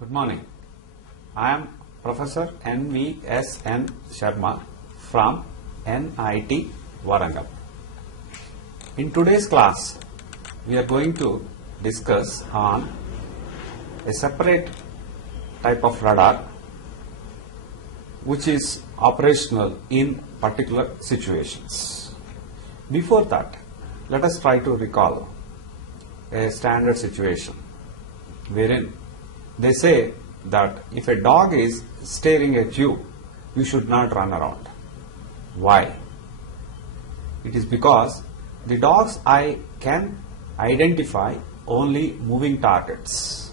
Good morning. I am Professor N.V.S.N. Sharma from NIT Warangal. In today's class, we are going to discuss on a separate type of radar which is operational in particular situations. Before that, let us try to recall a standard situation wherein they say that if a dog is staring at you, you should not run around. Why? It is because the dog's eye can identify only moving targets.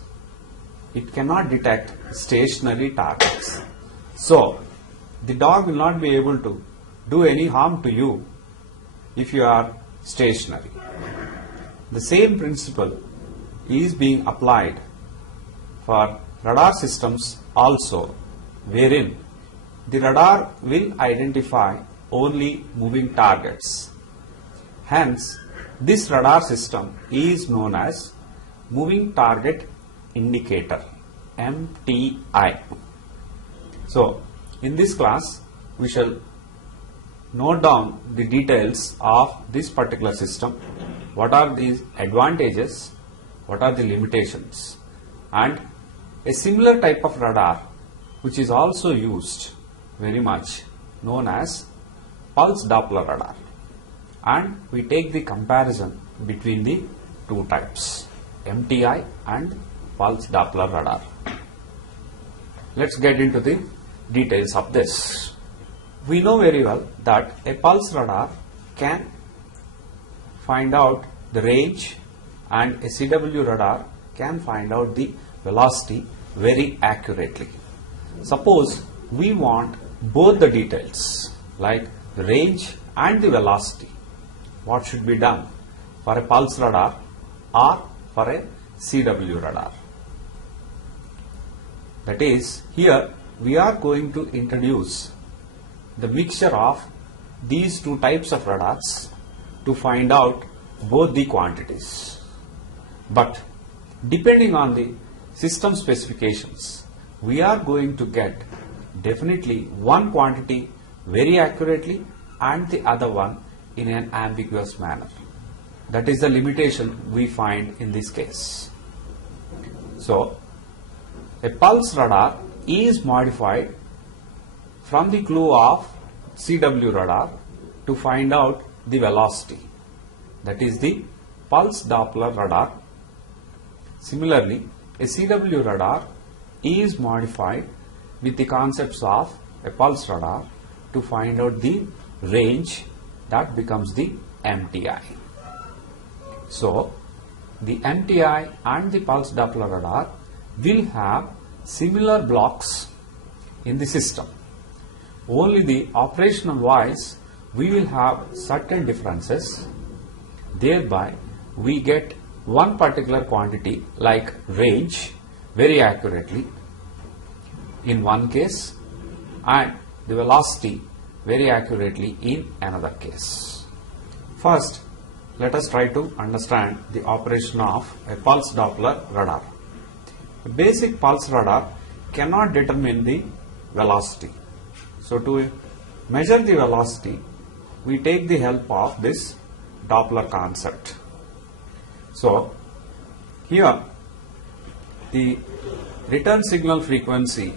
It cannot detect stationary targets. So, the dog will not be able to do any harm to you if you are stationary. The same principle is being applied for radar systems also, wherein the radar will identify only moving targets. Hence, this radar system is known as Moving Target Indicator, MTI. So, in this class, we shall note down the details of this particular system, what are the advantages, what are the limitations, and a similar type of radar which is also used very much known as pulse Doppler radar, and we take the comparison between the two types, MTI and pulse Doppler radar. Let's get into the details of this. We know very well that a pulse radar can find out the range and a CW radar can find out the velocity very accurately. Suppose we want both the details like the range and the velocity. What should be done for a pulse radar or for a CW radar? That is, here we are going to introduce the mixture of these two types of radars to find out both the quantities. But depending on the system specifications, we are going to get definitely one quantity very accurately and the other one in an ambiguous manner. That is the limitation we find in this case. So, a pulse radar is modified from the clue of CW radar to find out the velocity. That is the pulse Doppler radar. Similarly, a CW radar is modified with the concepts of a pulse radar to find out the range, that becomes the MTI. So, the MTI and the pulse Doppler radar will have similar blocks in the system. Only the operational wise we will have certain differences. Thereby, we get one particular quantity like range very accurately in one case and the velocity very accurately in another case. First, let us try to understand the operation of a pulse Doppler radar. A basic pulse radar cannot determine the velocity. So, to measure the velocity, we take the help of this Doppler concept. So, here the return signal frequency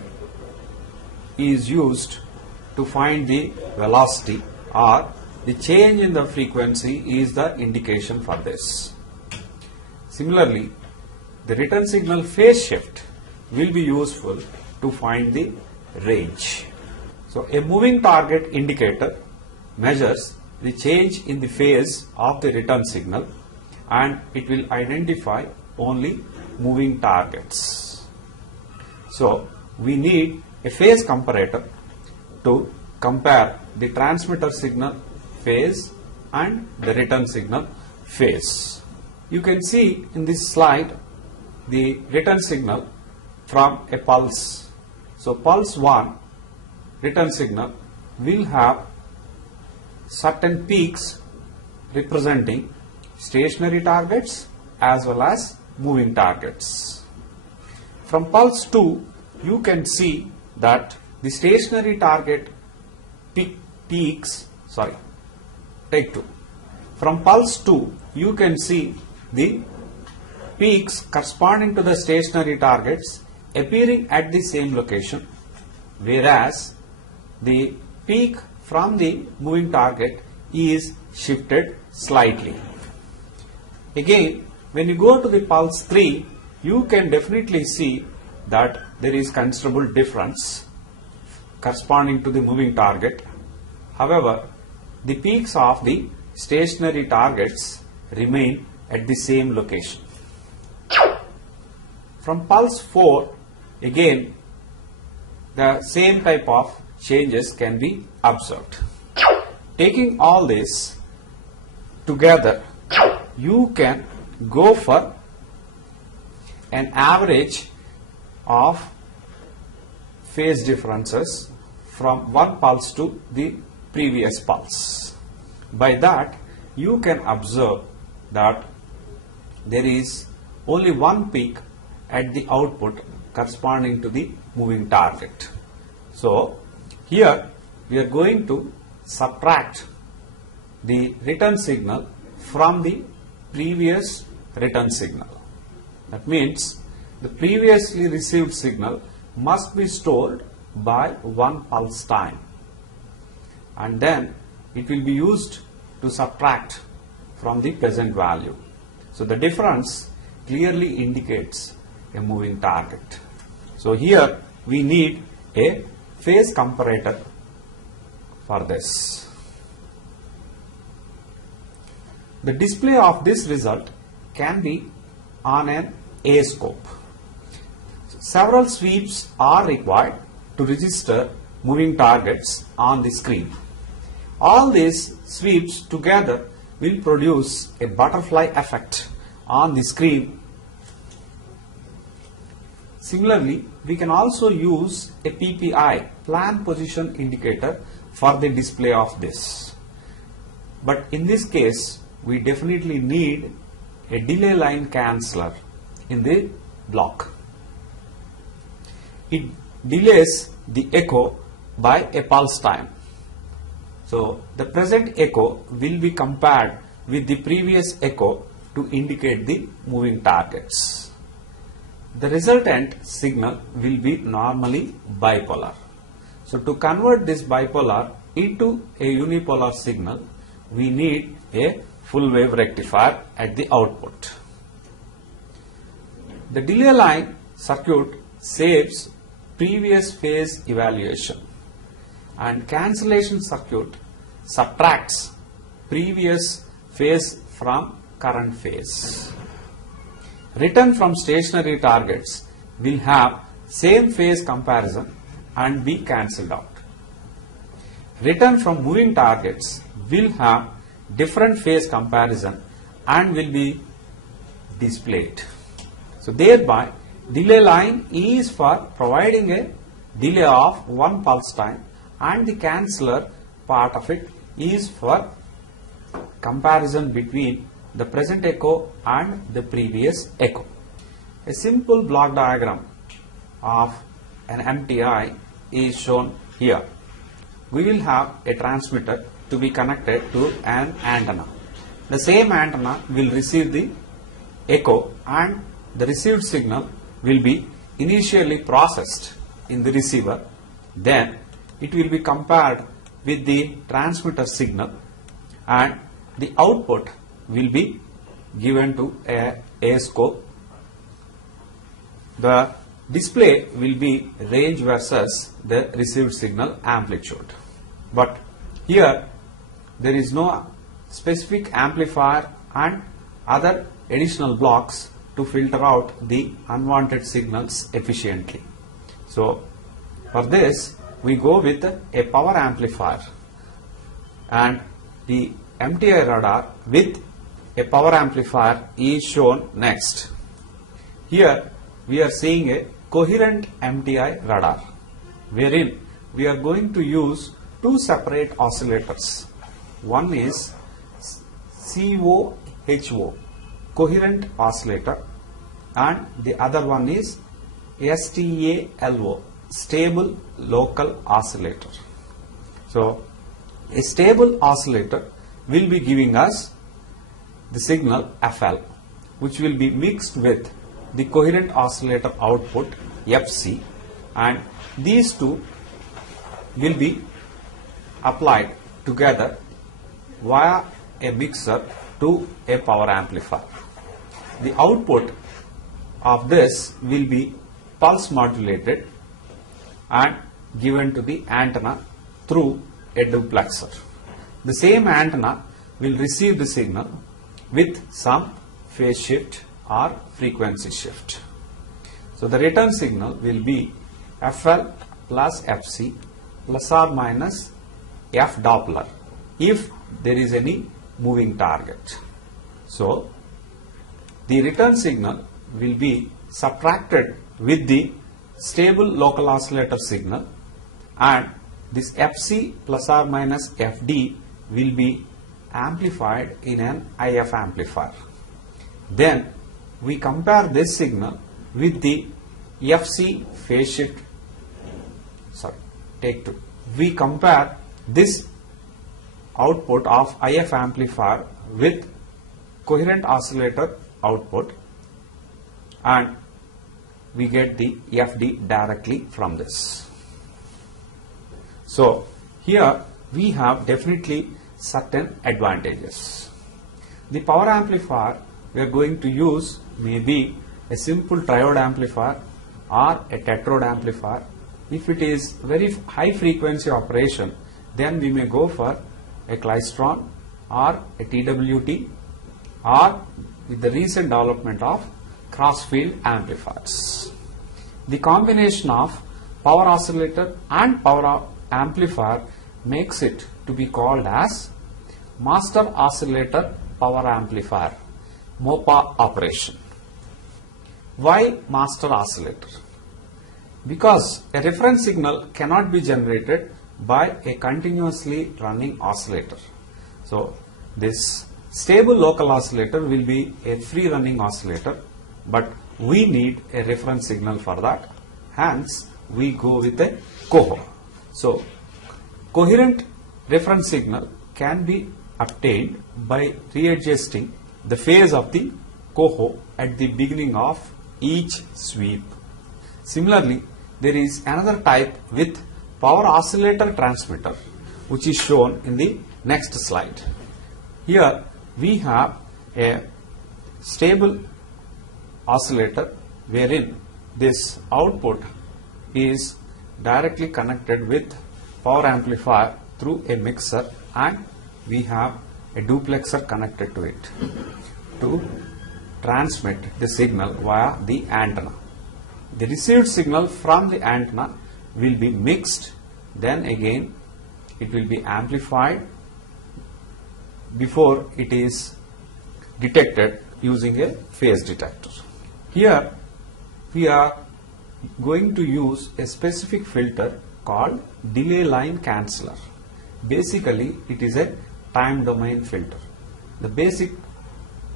is used to find the velocity, or the change in the frequency is the indication for this. Similarly, the return signal phase shift will be useful to find the range. So, a moving target indicator measures the change in the phase of the return signal and it will identify only moving targets. So, we need a phase comparator to compare the transmitter signal phase and the return signal phase. You can see in this slide the return signal from a pulse. So, pulse 1 return signal will have certain peaks representing stationary targets as well as moving targets. From pulse 2, you can see that the stationary target peaks, take 2. From pulse 2, you can see the peaks corresponding to the stationary targets appearing at the same location, whereas the peak from the moving target is shifted slightly. Again, when you go to the pulse 3, you can definitely see that there is considerable difference corresponding to the moving target. However, the peaks of the stationary targets remain at the same location. From pulse 4, again, the same type of changes can be observed. Taking all this together, you can go for an average of phase differences from one pulse to the previous pulse. By that, you can observe that there is only one peak at the output corresponding to the moving target. So, here we are going to subtract the return signal from the previous return signal. That means the previously received signal must be stored by one pulse time, and then it will be used to subtract from the present value. So the difference clearly indicates a moving target. So here we need a phase comparator for this. The display of this result can be on an A scope. Several sweeps are required to register moving targets on the screen. All these sweeps together will produce a butterfly effect on the screen. Similarly, we can also use a PPI, plan position indicator, for the display of this. But in this case, we definitely need a delay line canceller in the block. It delays the echo by a pulse time. So the present echo will be compared with the previous echo to indicate the moving targets. The resultant signal will be normally bipolar. So to convert this bipolar into a unipolar signal, we need a full wave rectifier at the output. The delay line circuit saves previous phase evaluation, and cancellation circuit subtracts previous phase from current phase. Return from stationary targets will have same phase comparison and be cancelled out. Return from moving targets will have different phase comparison and will be displayed. So thereby, delay line is for providing a delay of one pulse time, and the canceller part of it is for comparison between the present echo and the previous echo. A simple block diagram of an MTI is shown here. We will have a transmitter to be connected to an antenna. The same antenna will receive the echo, and the received signal will be initially processed in the receiver. Then it will be compared with the transmitter signal, and the output will be given to a scope. The display will be range versus the received signal amplitude. But here there is no specific amplifier and other additional blocks to filter out the unwanted signals efficiently. So for this we go with a power amplifier, and the MTI radar with a power amplifier is shown next. Here we are seeing a coherent MTI radar, wherein we are going to use two separate oscillators. One is COHO, coherent oscillator, and the other one is STALO, stable local oscillator. So a stable oscillator will be giving us the signal FL, which will be mixed with the coherent oscillator output FC, and these two will be applied together via a mixer to a power amplifier. The output of this will be pulse modulated and given to the antenna through a duplexer. The same antenna will receive the signal with some phase shift or frequency shift. So the return signal will be FL plus FC plus or minus F Doppler if there is any moving target. So the return signal will be subtracted with the stable local oscillator signal, and this FC plus or minus FD will be amplified in an IF amplifier. Then we compare this signal with the FC phase shift. Take two. We compare this output of IF amplifier with coherent oscillator output, and we get the FD directly from this. So here we have definitely certain advantages. The power amplifier we are going to use may be a simple triode amplifier or a tetrode amplifier. If it is very high frequency operation, then we may go for a klystron or a TWT, or with the recent development of cross-field amplifiers. The combination of power oscillator and power amplifier makes it to be called as master oscillator power amplifier, MOPA operation. Why master oscillator? Because a reference signal cannot be generated by a continuously running oscillator. So this stable local oscillator will be a free running oscillator, but we need a reference signal for that. Hence we go with a coho. So coherent reference signal can be obtained by readjusting the phase of the coho at the beginning of each sweep. Similarly, there is another type with power oscillator transmitter, which is shown in the next slide. Here we have a stable oscillator wherein this output is directly connected with power amplifier through a mixer, and we have a duplexer connected to it to transmit the signal via the antenna. The received signal from the antenna will be mixed, then again it will be amplified before it is detected using a phase detector. Here we are going to use a specific filter called delay line canceller. Basically it is a time domain filter. The basic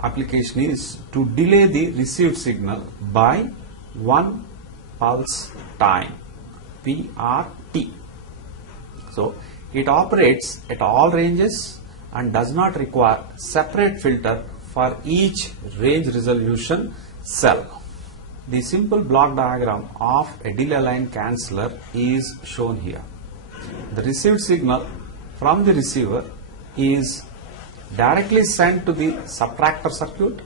application is to delay the received signal by 1 pulse time, PRT. So it operates at all ranges and does not require separate filter for each range resolution cell. The simple block diagram of a delay line canceller is shown here. The received signal from the receiver is directly sent to the subtractor circuit,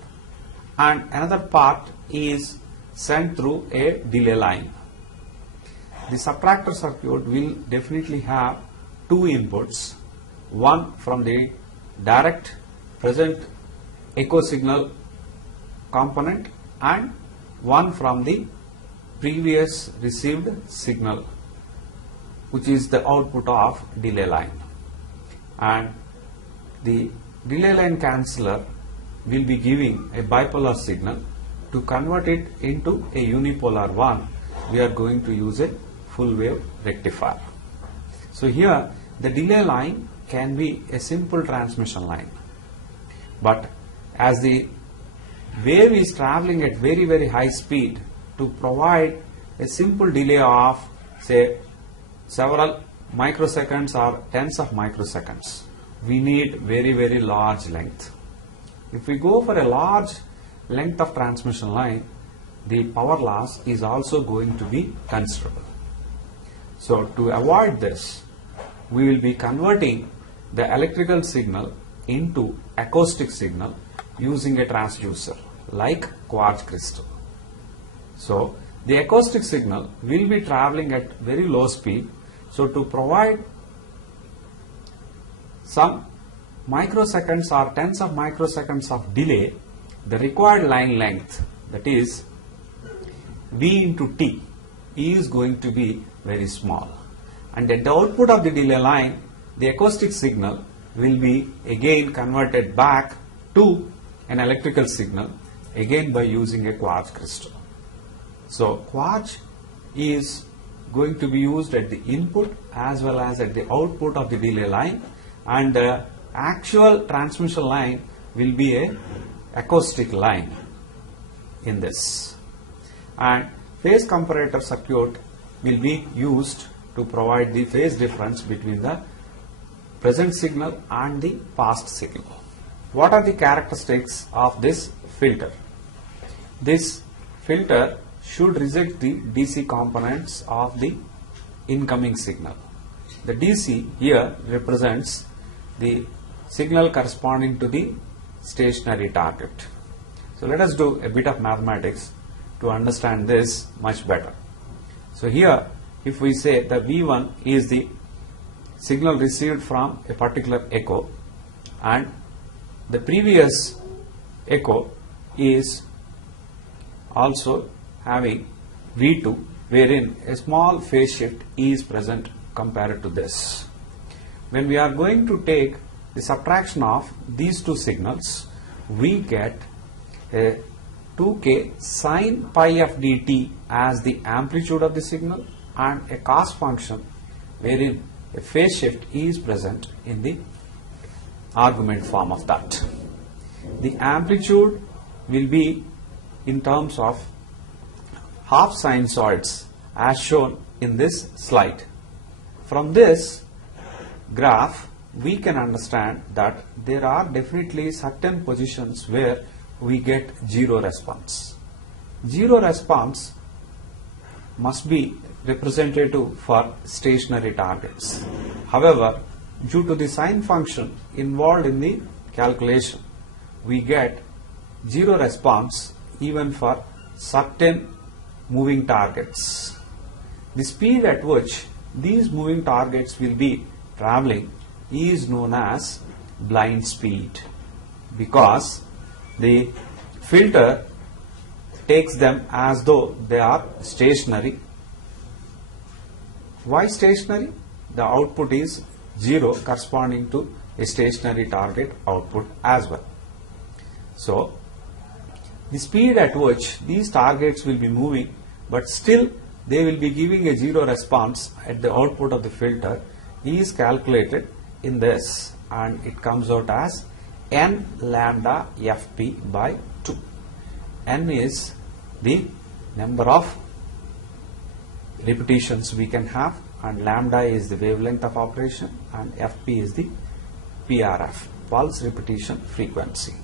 and another part is sent through a delay line. The subtractor circuit will definitely have two inputs, one from the direct present echo signal component and one from the previous received signal, which is the output of delay line. And the delay line canceller will be giving a bipolar signal. To convert it into a unipolar one, we are going to use a full wave rectifier. So here the delay line can be a simple transmission line, but as the wave is traveling at very high speed, to provide a simple delay of say several microseconds or tens of microseconds, we need very large length. If we go for a large length of transmission line, the power loss is also going to be considerable. So to avoid this, we will be converting the electrical signal into acoustic signal using a transducer like quartz crystal. So the acoustic signal will be traveling at very low speed. So to provide some microseconds or tens of microseconds of delay, the required line length, that is V into T, is going to be very small. And at the output of the delay line, the acoustic signal will be again converted back to an electrical signal, again by using a quartz crystal. So quartz is going to be used at the input as well as at the output of the delay line, and the actual transmission line will be a acoustic line in this. And phase comparator circuit will be used to provide the phase difference between the present signal and the past signal. What are the characteristics of this filter? This filter should reject the DC components of the incoming signal. The DC here represents the signal corresponding to the stationary target. So let us do a bit of mathematics to understand this much better. So here, if we say the V1 is the signal received from a particular echo, and the previous echo is also having V2, wherein a small phase shift is present compared to this. When we are going to take the subtraction of these two signals, we get a 2k sine pi of dt as the amplitude of the signal, and a cos function wherein a phase shift is present in the argument form of that. The amplitude will be in terms of half sinusoids as shown in this slide. From this graph, we can understand that there are definitely certain positions where we get zero response. Zero response must be representative for stationary targets. However, due to the sine function involved in the calculation, we get zero response even for certain moving targets. The speed at which these moving targets will be traveling is known as blind speed, because the filter takes them as though they are stationary. Why stationary? The output is 0 corresponding to a stationary target output as well. So the speed at which these targets will be moving, but still they will be giving a 0 response at the output of the filter, is calculated in this, and it comes out as n lambda fp by 2. N is the number of repetitions we can have, and lambda is the wavelength of operation, and fp is the PRF, pulse repetition frequency.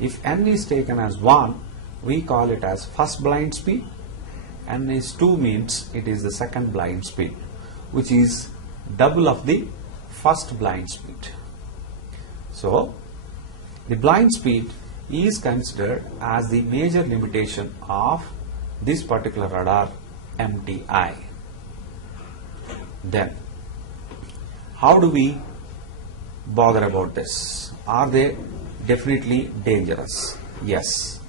If n is taken as 1, we call it as first blind speed. N is 2 means it is the second blind speed, which is double of the first blind speed. So the blind speed is considered as the major limitation of this particular radar MTI. Then how do we bother about this? Are they definitely dangerous? Yes,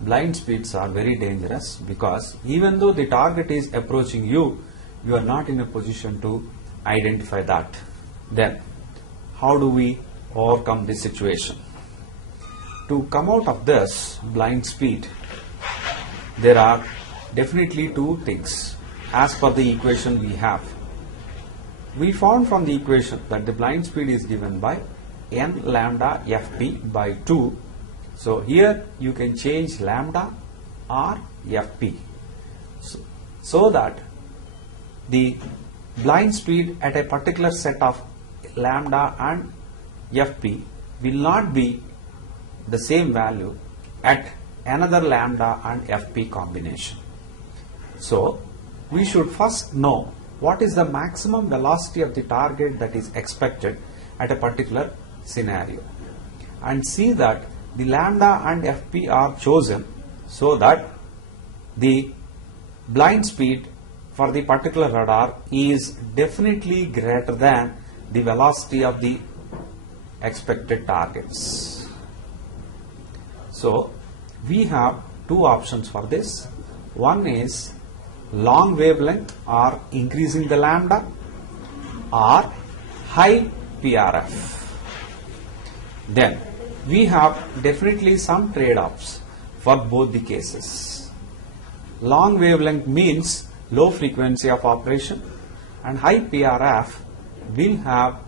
blind speeds are very dangerous, because even though the target is approaching you, you are not in a position to identify that. Then how do we overcome this situation? To come out of this blind speed, there are definitely two things as per the equation we have. We found from the equation that the blind speed is given by n lambda fp by 2. So here you can change lambda or fp. so that the blind speed at a particular set of lambda and fp will not be the same value at another lambda and fp combination. So we should first know what is the maximum velocity of the target that is expected at a particular scenario, and see that the lambda and fp are chosen so that the blind speed for the particular radar is definitely greater than the velocity of the expected targets. So we have two options for this. One is long wavelength or increasing the lambda, or high PRF. Then we have definitely some trade-offs for both the cases. Long wavelength means low frequency of operation, and high PRF will have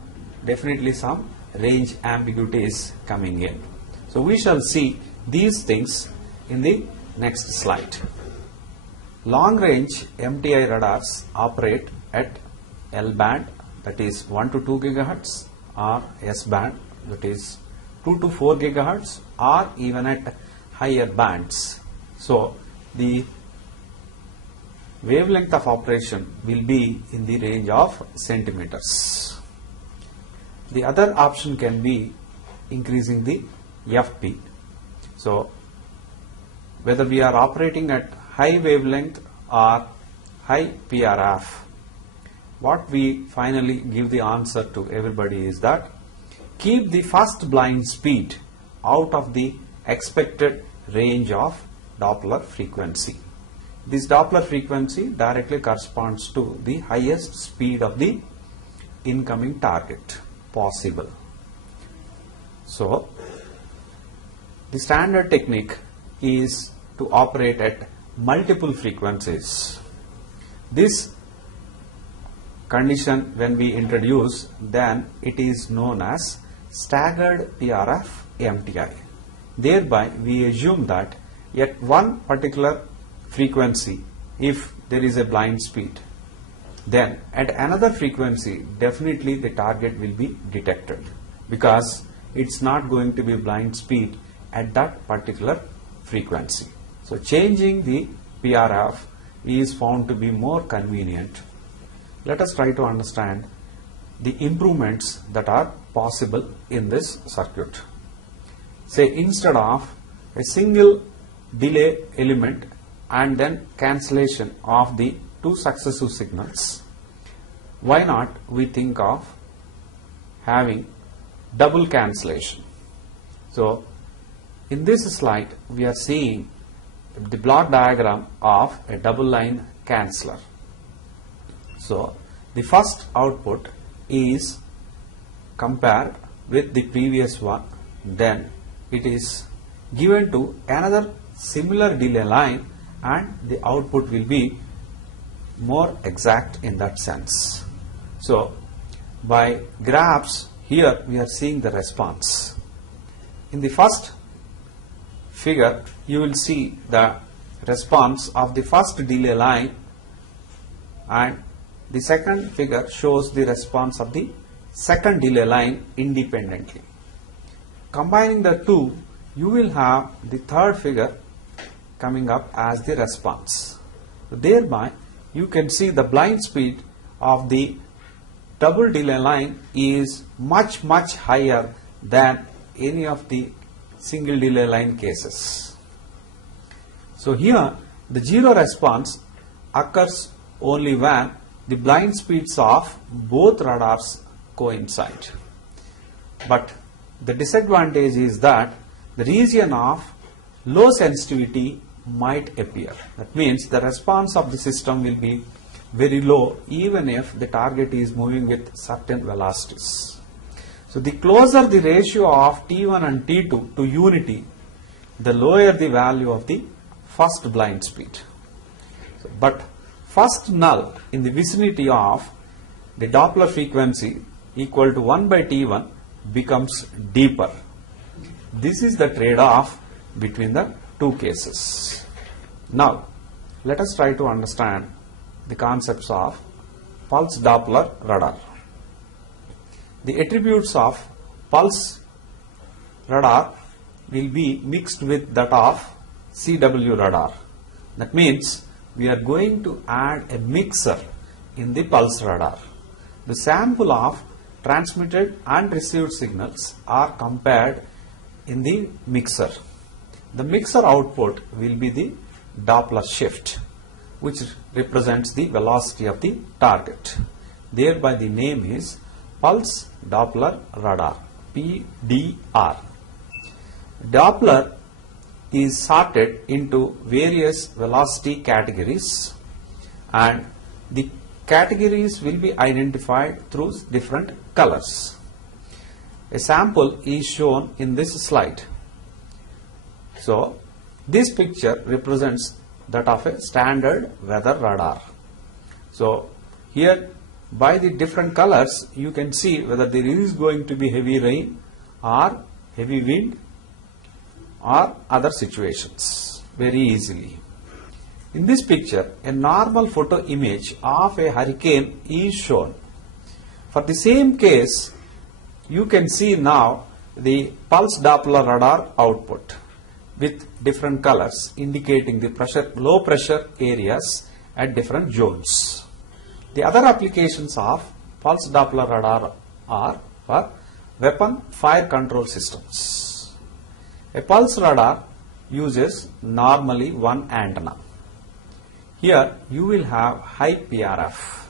definitely some range ambiguities coming in. So we shall see these things in the next slide. Long range MTI radars operate at L band, that is 1 to 2 gigahertz, or S band, that is 2 to 4 gigahertz, or even at higher bands. So the wavelength of operation will be in the range of centimeters. The other option can be increasing the FP. So whether we are operating at high wavelength or high PRF, what we finally give the answer to everybody is that keep the first blind speed out of the expected range of Doppler frequency. This Doppler frequency directly corresponds to the highest speed of the incoming target possible. So the standard technique is to operate at multiple frequencies. This condition, when we introduce, then it is known as staggered PRF MTI. Thereby we assume that at one particular frequency, if there is a blind speed, then at another frequency definitely the target will be detected, because it's not going to be blind speed at that particular frequency. So changing the PRF is found to be more convenient. Let us try to understand the improvements that are possible in this circuit. Say, instead of a single delay element and then cancellation of the two successive signals, why not we think of having double cancellation? So in this slide we are seeing the block diagram of a double line canceller. So the first output is compared with the previous one, then it is given to another similar delay line, and the output will be more exact in that sense. So by graphs here we are seeing the response. In the first figure you will see the response of the first delay line, and the second figure shows the response of the second delay line independently. Combining the two, you will have the third figure coming up as the response. Thereby you can see the blind speed of the double delay line is much higher than any of the single delay line cases. So here the zero response occurs only when the blind speeds of both radars coincide. But the disadvantage is that the region of low sensitivity might appear. That means the response of the system will be very low even if the target is moving with certain velocities. So the closer the ratio of T1 and T2 to unity, the lower the value of the first blind speed. But first null in the vicinity of the Doppler frequency equal to 1 by T1 becomes deeper. This is the trade-off between the two cases. Now let us try to understand the concepts of pulse Doppler radar. The attributes of pulse radar will be mixed with that of CW radar. That means we are going to add a mixer in the pulse radar. The sample of transmitted and received signals are compared in the mixer. The mixer output will be the Doppler shift, which represents the velocity of the target. Thereby the name is pulse Doppler radar, PDR. Doppler is sorted into various velocity categories, and the categories will be identified through different colors. A sample is shown in this slide. So, this picture represents that of a standard weather radar. So, here by the different colors you can see whether there is going to be heavy rain or heavy wind or other situations very easily. In this picture, a normal photo image of a hurricane is shown. For the same case, you can see now the pulse Doppler radar output with different colors indicating the low pressure areas at different zones. The other applications of pulse Doppler radar are for weapon fire control systems. A pulse radar uses normally one antenna. Here you will have high PRF.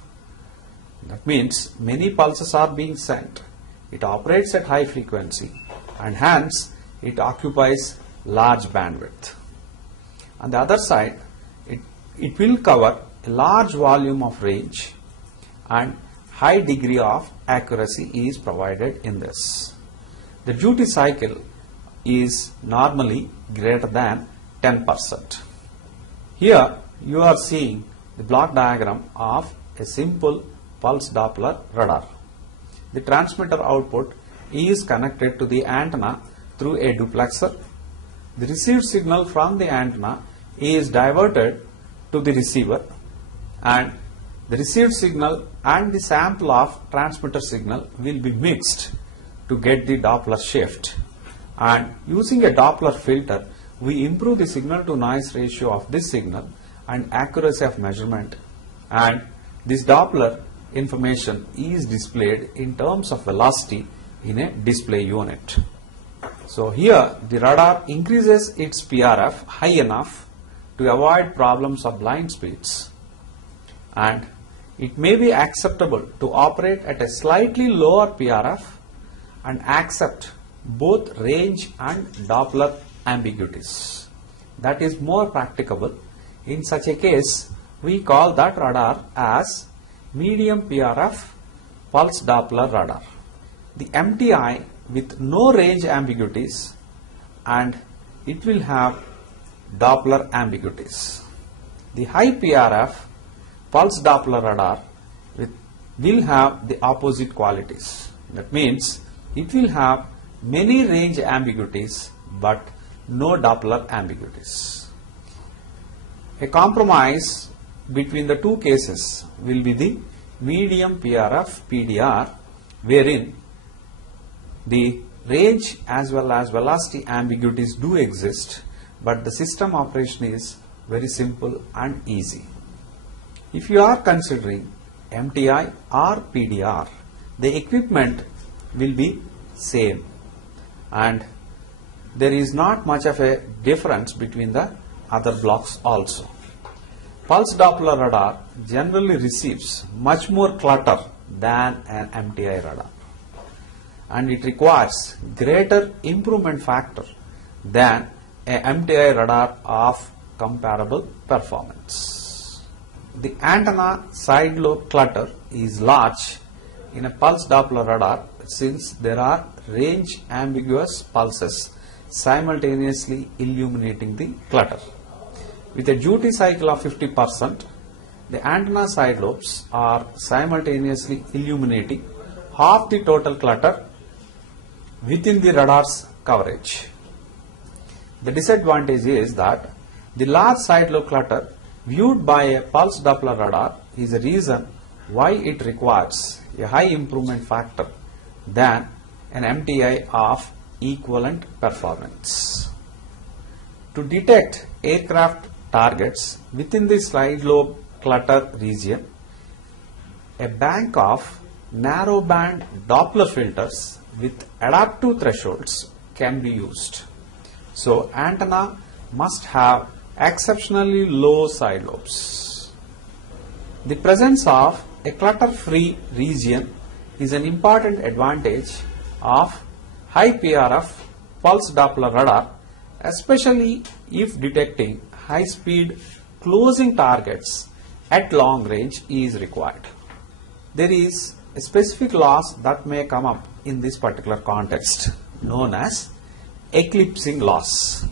That means many pulses are being sent. It operates at high frequency and hence it occupies large bandwidth. On the other side, it will cover a large volume of range and high degree of accuracy is provided in this. The duty cycle is normally greater than 10%. Here you are seeing the block diagram of a simple pulse Doppler radar. The transmitter output is connected to the antenna through a duplexer. The received signal from the antenna is diverted to the receiver, and the received signal and the sample of transmitter signal will be mixed to get the Doppler shift. And using a Doppler filter, we improve the signal to noise ratio of this signal and accuracy of measurement, and this Doppler information is displayed in terms of velocity in a display unit. So here the radar increases its PRF high enough to avoid problems of blind speeds, and it may be acceptable to operate at a slightly lower PRF and accept both range and Doppler ambiguities. That is more practicable. In such a case, we call that radar as medium PRF pulse Doppler radar. The MTI with no range ambiguities, and it will have Doppler ambiguities. The high PRF pulse Doppler radar will have the opposite qualities. That means it will have many range ambiguities but no Doppler ambiguities. A compromise between the two cases will be the medium PRF PDR, wherein the range as well as velocity ambiguities do exist, but the system operation is very simple and easy. If you are considering MTI or PDR, the equipment will be same and there is not much of a difference between the other blocks also. Pulse Doppler radar generally receives much more clutter than an MTI radar, and it requires greater improvement factor than a MTI radar of comparable performance. The antenna side lobe clutter is large in a pulse Doppler radar since there are range ambiguous pulses simultaneously illuminating the clutter. With a duty cycle of 50%, the antenna side lobes are simultaneously illuminating half the total clutter within the radar's coverage. The disadvantage is that the large side lobe clutter viewed by a pulse Doppler radar is the reason why it requires a high improvement factor than an MTI of equivalent performance. To detect aircraft targets within the side lobe clutter region, a bank of narrow band Doppler filters with adaptive thresholds can be used. So antenna must have exceptionally low side lobes. The presence of a clutter-free region is an important advantage of high PRF pulse Doppler radar, especially if detecting high-speed closing targets at long range is required. There is a specific loss that may come up in this particular context, known as eclipsing loss.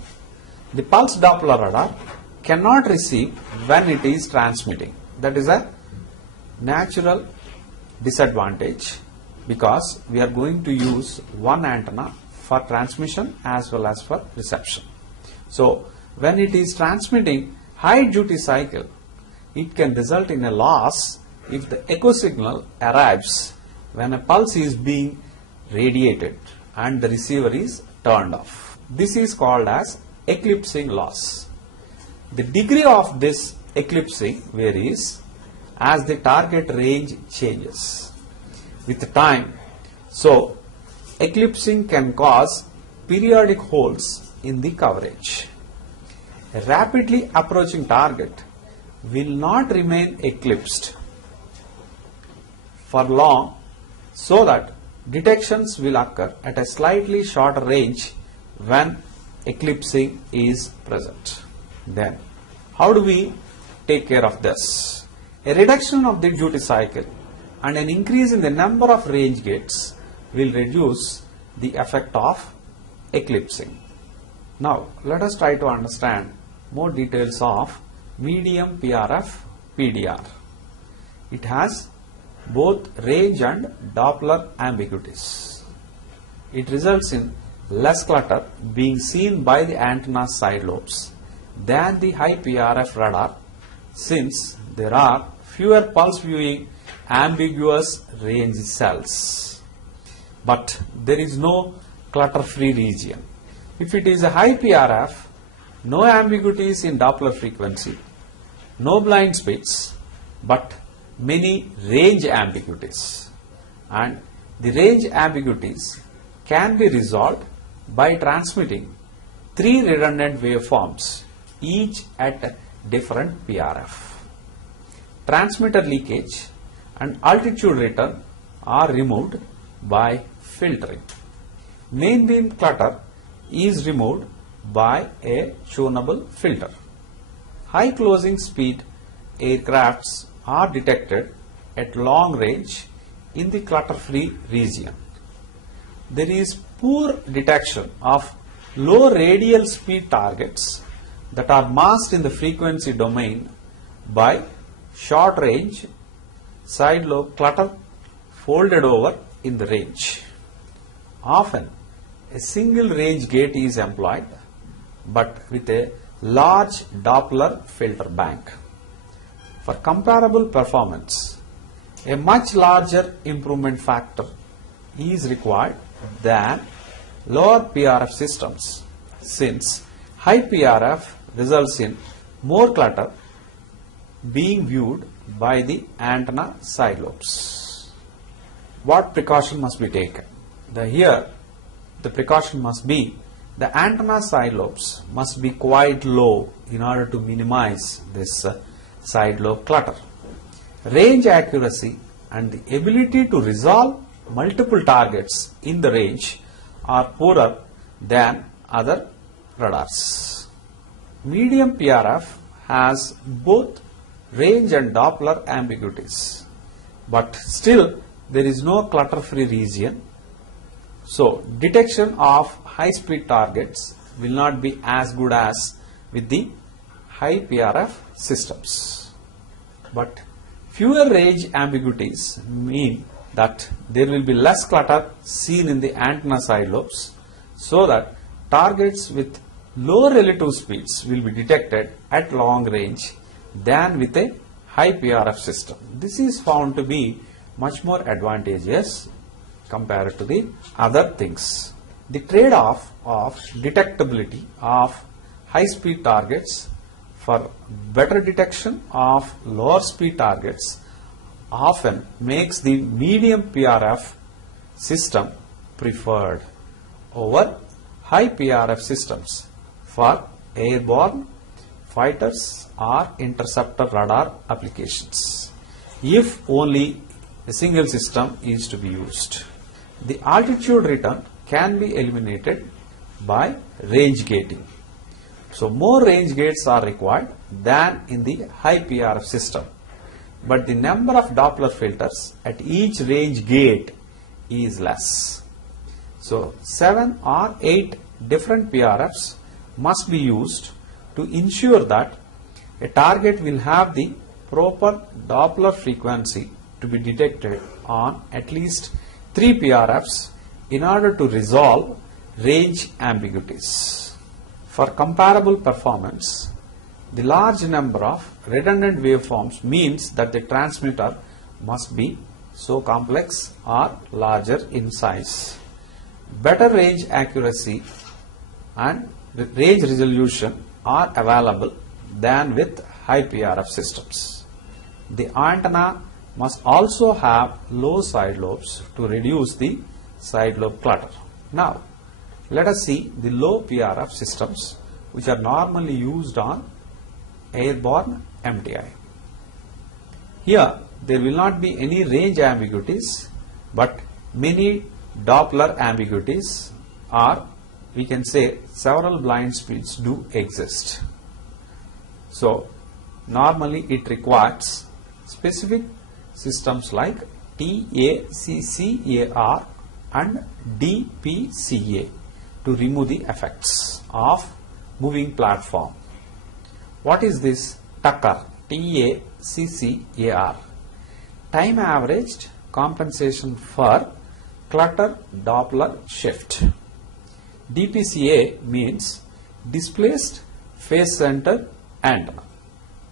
The pulse Doppler radar cannot receive when it is transmitting. That is a natural disadvantage because we are going to use one antenna for transmission as well as for reception. So when it is transmitting high duty cycle, it can result in a loss if the echo signal arrives when a pulse is being radiated and the receiver is turned off. This is called as eclipsing loss. The degree of this eclipsing varies as the target range changes with time. So eclipsing can cause periodic holes in the coverage. A rapidly approaching target will not remain eclipsed for long, so that detections will occur at a slightly shorter range when eclipsing is present. Then, how do we take care of this? A reduction of the duty cycle and an increase in the number of range gates will reduce the effect of eclipsing. Now, let us try to understand more details of medium PRF PDR. It has both range and Doppler ambiguities. It results in less clutter being seen by the antenna's side lobes than the high PRF radar, since there are fewer pulse viewing ambiguous range cells. But there is no clutter-free region. If it is a high PRF, no ambiguities in Doppler frequency, no blind spots, but many range ambiguities. And the range ambiguities can be resolved by transmitting 3 redundant waveforms, each at a different PRF. Transmitter leakage and altitude return are removed by filtering. Main beam clutter is removed by a tunable filter. High closing speed aircrafts are detected at long range in the clutter-free region. There is poor detection of low radial speed targets that are masked in the frequency domain by short range side lobe clutter folded over in the range. Often a single range gate is employed, but with a large Doppler filter bank. For comparable performance, a much larger improvement factor is required than lower PRF systems, since high PRF results in more clutter being viewed by the antenna side lobes. What precaution must be taken? Here the precaution must be the antenna side lobes must be quite low in order to minimize this side lobe clutter. Range accuracy and the ability to resolve multiple targets in the range are poorer than other radars. Medium PRF has both range and Doppler ambiguities, but still there is no clutter-free region. So detection of high-speed targets will not be as good as with the high PRF systems. But fewer range ambiguities mean that there will be less clutter seen in the antenna side lobes, so that targets with low relative speeds will be detected at long range than with a high PRF system. This is found to be much more advantageous compared to the other things. The trade-off of detectability of high-speed targets for better detection of lower speed targets often makes the medium PRF system preferred over high PRF systems for airborne, fighters or interceptor radar applications, if only a single system is to be used. The altitude return can be eliminated by range gating. So more range gates are required than in the high PRF system, but the number of Doppler filters at each range gate is less. So 7 or 8 different PRFs must be used to ensure that a target will have the proper Doppler frequency to be detected on at least 3 PRFs in order to resolve range ambiguities. For comparable performance, the large number of redundant waveforms means that the transmitter must be so complex or larger in size. Better range accuracy and range resolution are available than with high PRF systems. The antenna must also have low side lobes to reduce the side lobe clutter. Now, let us see the low PRF systems which are normally used on airborne MTI. Here, there will not be any range ambiguities, but many Doppler ambiguities, or we can say several blind speeds do exist. So, normally it requires specific systems like TACCAR and DPCA to remove the effects of moving platform. What is this TACCAR? TACCAR. Time averaged compensation for clutter Doppler shift. DPCA means displaced phase center antenna.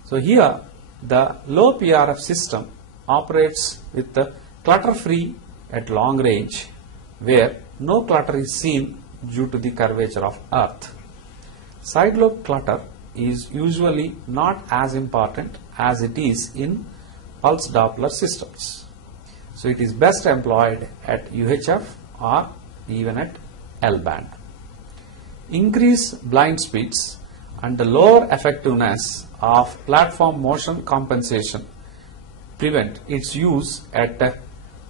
So here the low PRF system operates with the clutter free at long range where no clutter is seen due to the curvature of Earth. Side lobe clutter is usually not as important as it is in pulse Doppler systems. So it is best employed at UHF or even at L band. Increased blind speeds and the lower effectiveness of platform motion compensation prevent its use at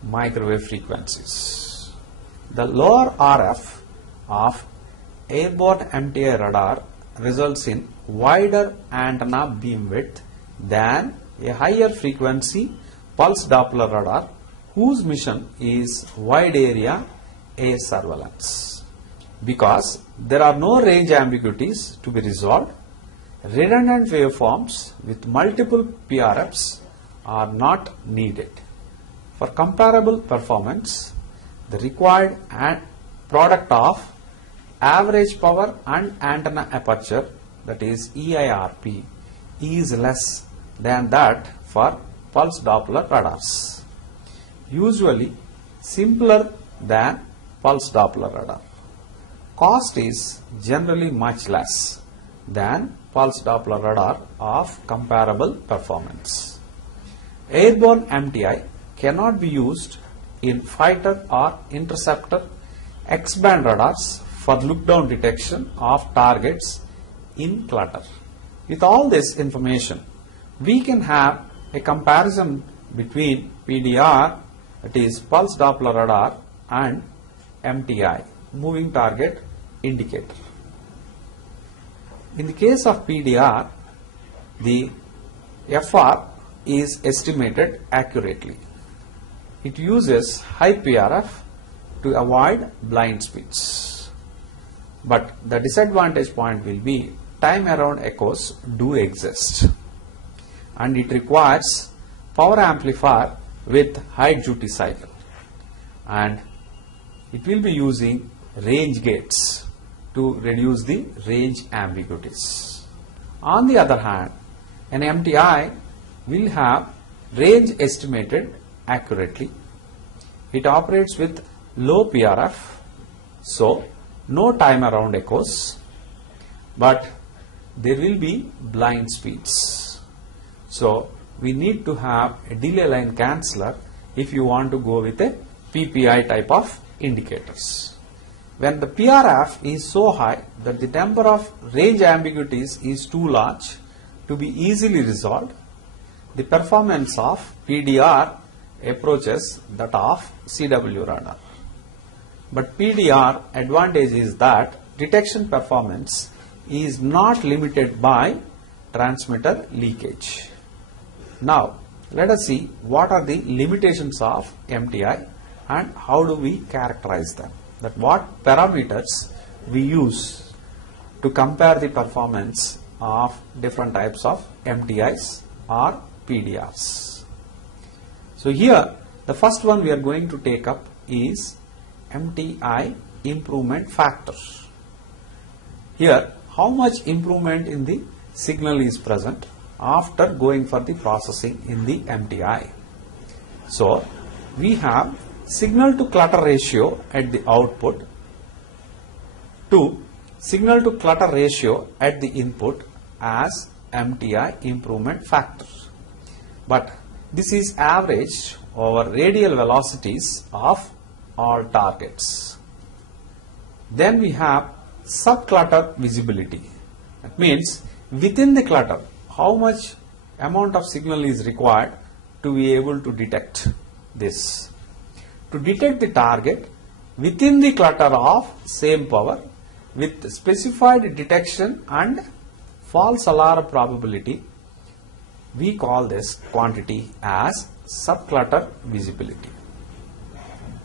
microwave frequencies. The lower RF of airborne MTI radar results in wider antenna beam width than a higher frequency pulse Doppler radar whose mission is wide area air surveillance. Because there are no range ambiguities to be resolved, redundant waveforms with multiple PRFs are not needed. For comparable performance, the required product of average power and antenna aperture, that is EIRP, is less than that for pulse Doppler radars. Usually simpler than pulse Doppler radar. Cost is generally much less than pulse Doppler radar of comparable performance. Airborne MTI cannot be used in fighter or interceptor X-band radars for look-down detection of targets in clutter. With all this information, we can have a comparison between PDR, that is pulse Doppler radar, and MTI, moving target indicator. In the case of PDR, the FR is estimated accurately. It uses high PRF to avoid blind speeds. But the disadvantage point will be time around echoes do exist, and it requires power amplifier with high duty cycle, and it will be using range gates to reduce the range ambiguities. On the other hand, an MTI will have range estimated accurately. It operates with low PRF, so no time around echoes, but there will be blind speeds. So we need to have a delay line canceller if you want to go with a PPI type of indicators. When the PRF is so high that the number of range ambiguities is too large to be easily resolved, the performance of PDR approaches that of CW radar. But PDR advantage is that detection performance is not limited by transmitter leakage. Now let us see what are the limitations of MTI and how do we characterize them. That what parameters we use to compare the performance of different types of MTIs or PDRs. So here the first one we are going to take up is MTI improvement factor. Here how much improvement in the signal is present after going for the processing in the MTI. So we have signal to clutter ratio at the output to signal to clutter ratio at the input as MTI improvement factor. But this is averaged over radial velocities of all targets. Then we have subclutter visibility. That means within the clutter how much amount of signal is required to be able to detect this. To detect the target within the clutter of same power with specified detection and false alarm probability, we call this quantity as subclutter visibility.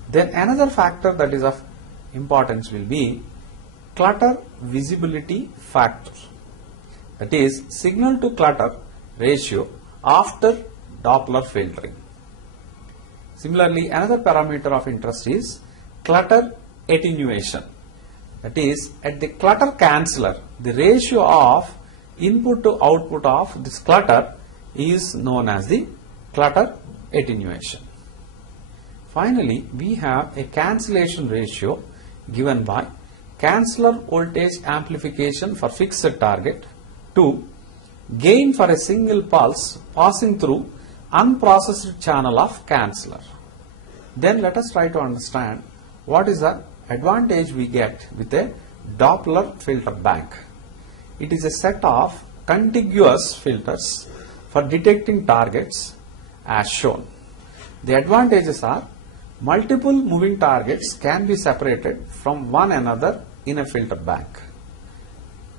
Then another factor that is of importance will be clutter visibility factor, that is signal to clutter ratio after Doppler filtering. Similarly, another parameter of interest is clutter attenuation, that is at the clutter canceller the ratio of input to output of this clutter is known as the clutter attenuation. Finally, we have a cancellation ratio given by canceller voltage amplification for fixed target to gain for a single pulse passing through unprocessed channel of canceller. Then let us try to understand what is the advantage we get with a Doppler filter bank. It is a set of contiguous filters for detecting targets as shown. The advantages are multiple moving targets can be separated from one another in a filter bank.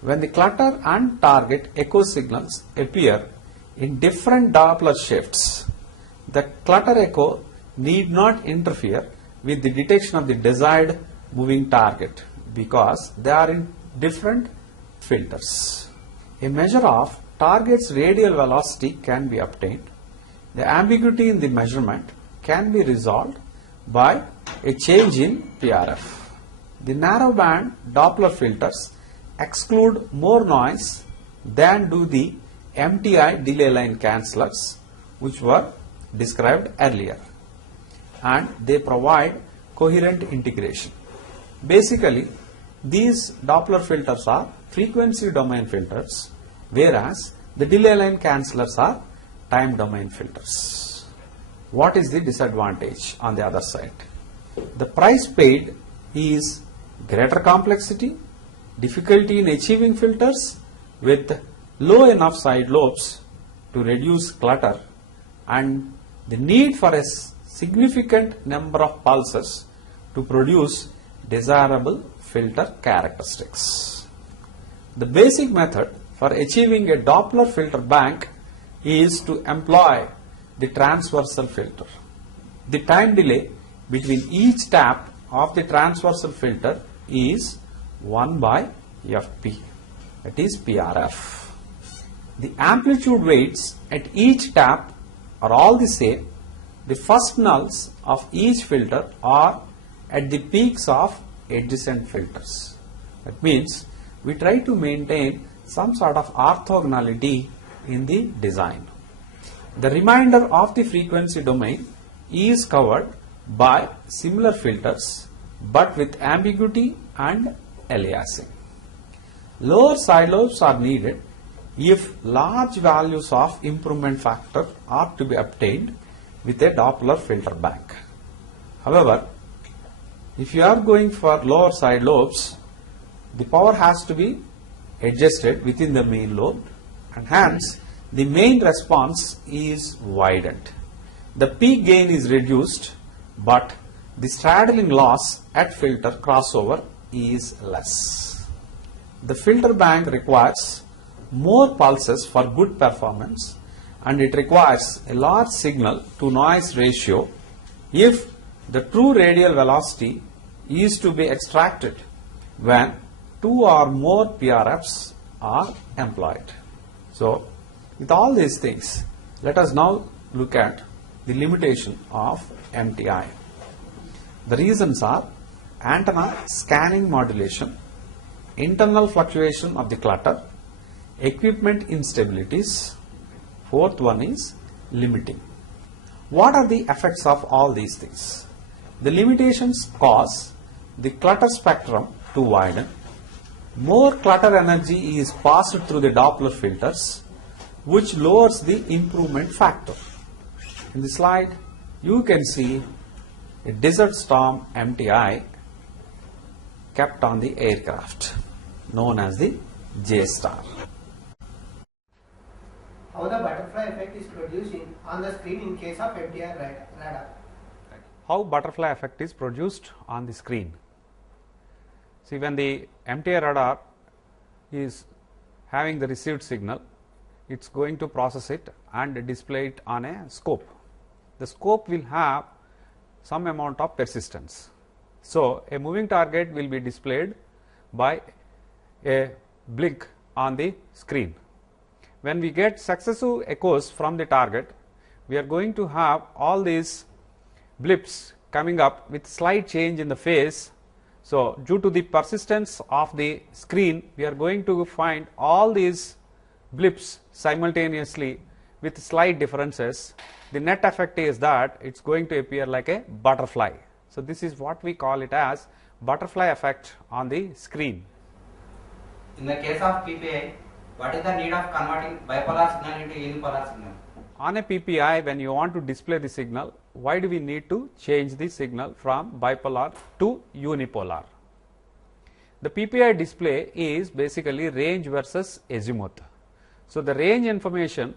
When the clutter and target echo signals appear in different Doppler shifts, the clutter echo need not interfere with the detection of the desired moving target because they are in different filters. A measure of target's radial velocity can be obtained. The ambiguity in the measurement can be resolved by a change in PRF. The narrowband Doppler filters exclude more noise than do the MTI delay line cancellers which were described earlier, and they provide coherent integration. Basically, these Doppler filters are frequency domain filters, whereas the delay line cancellers are time domain filters. What is the disadvantage on the other side? The price paid is greater complexity, difficulty in achieving filters with low enough side lobes to reduce clutter, and the need for a significant number of pulses to produce desirable filter characteristics. The basic method for achieving a Doppler filter bank is to employ the transversal filter. The time delay between each tap of the transversal filter is 1 by Fp, that is PRF. The amplitude weights at each tap are all the same. The first nulls of each filter are at the peaks of adjacent filters. That means we try to maintain some sort of orthogonality in the design. The remainder of the frequency domain is covered by similar filters but with ambiguity and aliasing. Lower side lobes are needed if large values of improvement factor are to be obtained with a Doppler filter bank. However, if you are going for lower side lobes, the power has to be adjusted within the main lobe, and hence the main response is widened. The peak gain is reduced, but the straddling loss at filter crossover is less. The filter bank requires more pulses for good performance, and it requires a large signal to noise ratio if the true radial velocity is to be extracted when 2 or more PRFs are employed. So, with all these things, let us now look at the limitation of MTI. The reasons are antenna scanning modulation, internal fluctuation of the clutter, equipment instabilities. Fourth one is limiting. What are the effects of all these things? The limitations cause the clutter spectrum to widen. More clutter energy is passed through the Doppler filters, which lowers the improvement factor. In the slide, you can see a desert storm MTI kept on the aircraft, known as the JSTAR. How the butterfly effect is produced on the screen in case of MTI radar? How butterfly effect is produced on the screen? See, when the MTI radar is having the received signal, it's going to process it and display it on a scope. The scope will have some amount of persistence. So, a moving target will be displayed by a blink on the screen. When we get successive echoes from the target, we are going to have all these blips coming up with slight change in the phase. So, due to the persistence of the screen, we are going to find all these blips simultaneously with slight differences. The net effect is that it is going to appear like a butterfly. So, this is what we call it as butterfly effect on the screen. In the case of PPI, what is the need of converting bipolar signal into unipolar signal? On a PPI, when you want to display the signal, why do we need to change the signal from bipolar to unipolar? The PPI display is basically range versus azimuth. So, the range information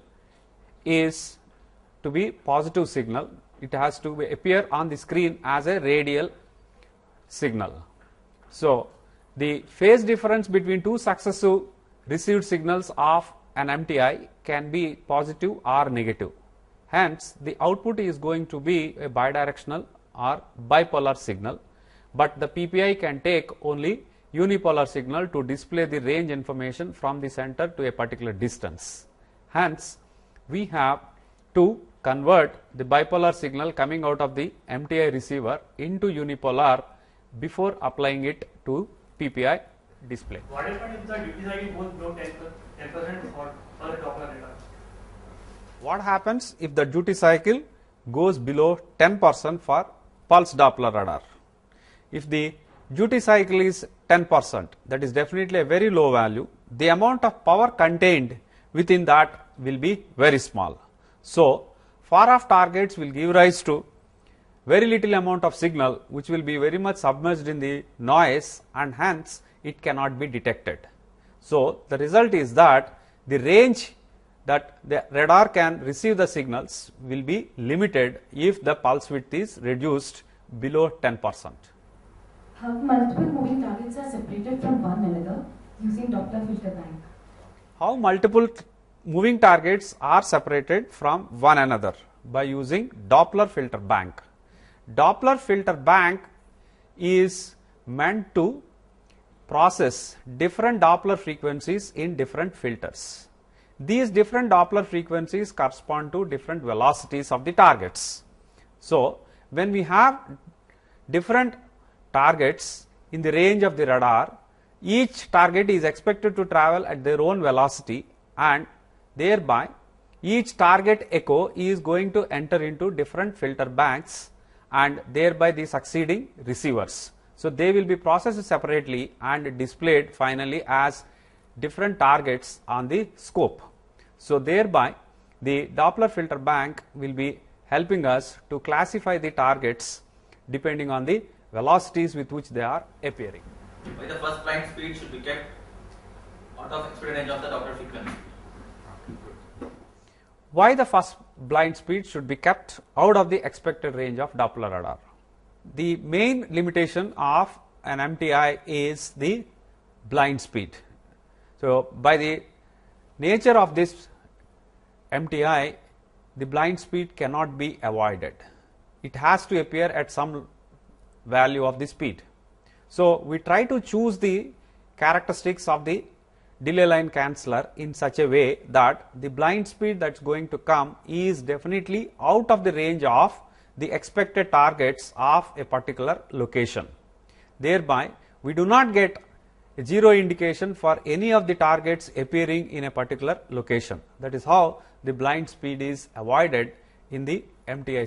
is to be positive signal. It has to appear on the screen as a radial signal. So, the phase difference between two successive received signals of an MTI can be positive or negative. Hence, the output is going to be a bidirectional or bipolar signal, but the PPI can take only unipolar signal to display the range information from the center to a particular distance. Hence, we have to convert the bipolar signal coming out of the MTI receiver into unipolar before applying it to PPI display. What happens if the duty cycle goes below 10% for the Doppler radar? What happens if the duty cycle goes below 10% for pulse Doppler radar? If the duty cycle is 10%, that is definitely a very low value. The amount of power contained within that will be very small. So, far off targets will give rise to very little amount of signal which will be very much submerged in the noise, and hence it cannot be detected. So, the result is that the range that the radar can receive the signals will be limited if the pulse width is reduced below 10%. How multiple moving targets are separated from one another using Doppler filter bank? How multiple moving targets are separated from one another by using Doppler filter bank. Doppler filter bank is meant to process different Doppler frequencies in different filters. These different Doppler frequencies correspond to different velocities of the targets. So, when we have different targets in the range of the radar, each target is expected to travel at their own velocity, and thereby each target echo is going to enter into different filter banks and thereby the succeeding receivers. So, they will be processed separately and displayed finally as different targets on the scope. So, thereby the Doppler filter bank will be helping us to classify the targets depending on the velocities with which they are appearing. Why the first blind speed should be kept out of expected range of the Doppler frequency? Why the first blind speed should be kept out of the expected range of Doppler radar? The main limitation of an MTI is the blind speed. So, by the nature of this MTI, the blind speed cannot be avoided. It has to appear at some value of the speed. So, we try to choose the characteristics of the delay line canceller in such a way that the blind speed that is going to come is definitely out of the range of the expected targets of a particular location. Thereby, we do not get a zero indication for any of the targets appearing in a particular location. That is how the blind speed is avoided in the MTI.